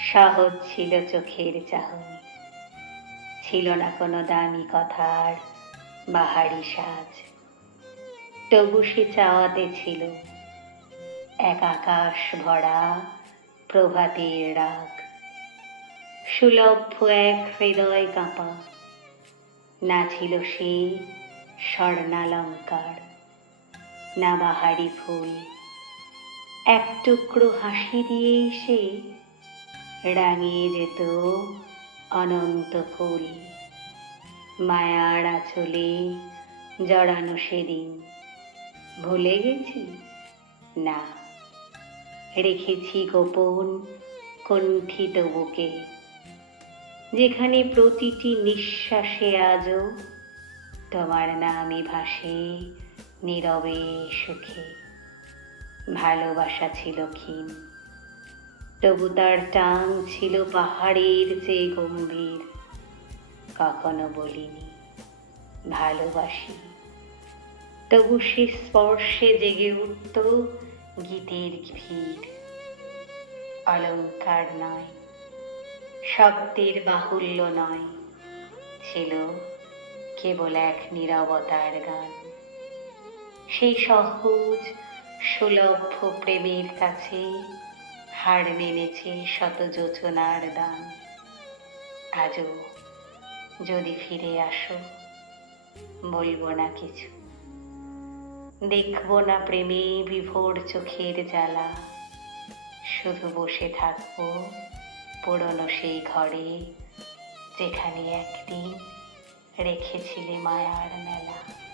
সহজ ছিল চোখের চাহনি। ছিল না কোনো দামি কথার বাহারি সাজ। তবু সে চাওয়াতে ছিল এক আকাশ ভরা প্রভাতের রাগ। সুলভ্য এক হৃদয় কাঁপা, না ছিল সে স্বর্ণালঙ্কার, না বাহারি ফুল। এক টুকরো হাসি দিয়েই সে রাঙিয়ে যেত অনন্ত ফুল। মায়ার আঁচলে জড়ানো সেদিন। ভুলে গেছি? না। রেখেছি গোপন কণ্ঠিত বুকে যেখানে প্রতিটি নিঃশ্বাসে আজও তোমার নামে ভাসে নীরবে সুখে। ভালোবাসা ছিল ক্ষীণ। তবু তার টান ছিল পাহাড়ের চেয়ে গম্ভীর। কখনো বলিনি, ভালোবাসি। তবু সে স্পর্শে জেগে উঠত গীতের ভিড়। অলঙ্কার নয় শব্দের বাহুল্য নয়, ছিল কেবল এক নীরবতার গান। সেই সহজ সুলভ্য প্রেমের কাছে হার মেনেছে শত যোচনার দান আজও যদি ফিরে আসো, বলব না কিছু। দেখব না প্রেমে বিভোর চোখের জ্বালা। শুধু বসে থাকব পুরনো সেই ঘরে যেখানে একদিন রেখেছিলে মায়ার মেলা।